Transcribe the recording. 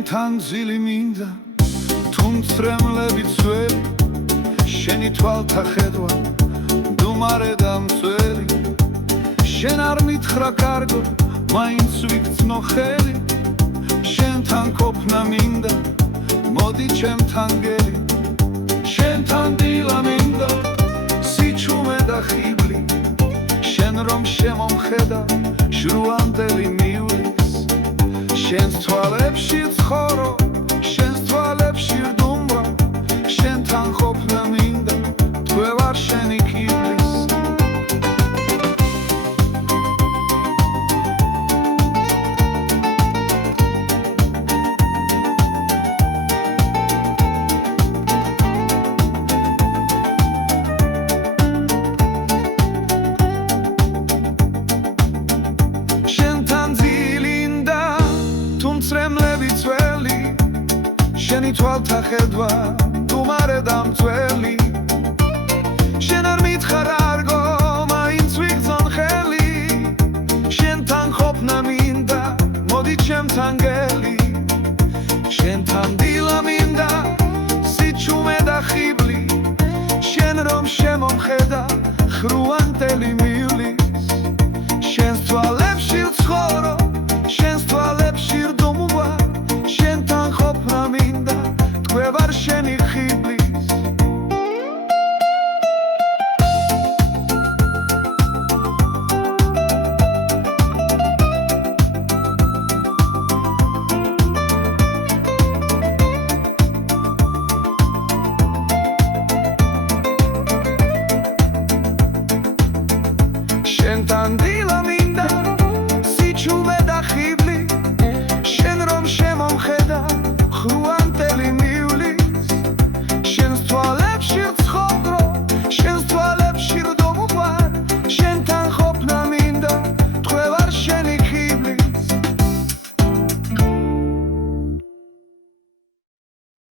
შენთან ძილი მინდა თუ მცრემლები ძველი შენი თვალთა ხედვა მდუმარე და მწველი შენ არ მითხრა კარგო მაინც ვიქცნო ხელი შენთან ყოფნა მინდა მოდი ჩემთან გელი შენთან დილა მინდა სიჩუმე და ხიბლი შენ რომ შემომხედა ჟრუანდელი მივლის შენს თვალებში ცხოვრო შენს თვალებში რდუმრა შენთან ყოფნა მინდა თვე ვარ შენი კიბლის მცრემლები ძველი შენი თვალთა ხედვა მდუმარე და მწველი შენ არ მითხრა კარგო მაინც ვიგზნო ხელი შენთან ყოფნა მინდა მოდი ჩემთან გელი შენთან დილა მინდა სიჩუმე და ხიბლი შენ რომ შემომხედა ხრუანტელი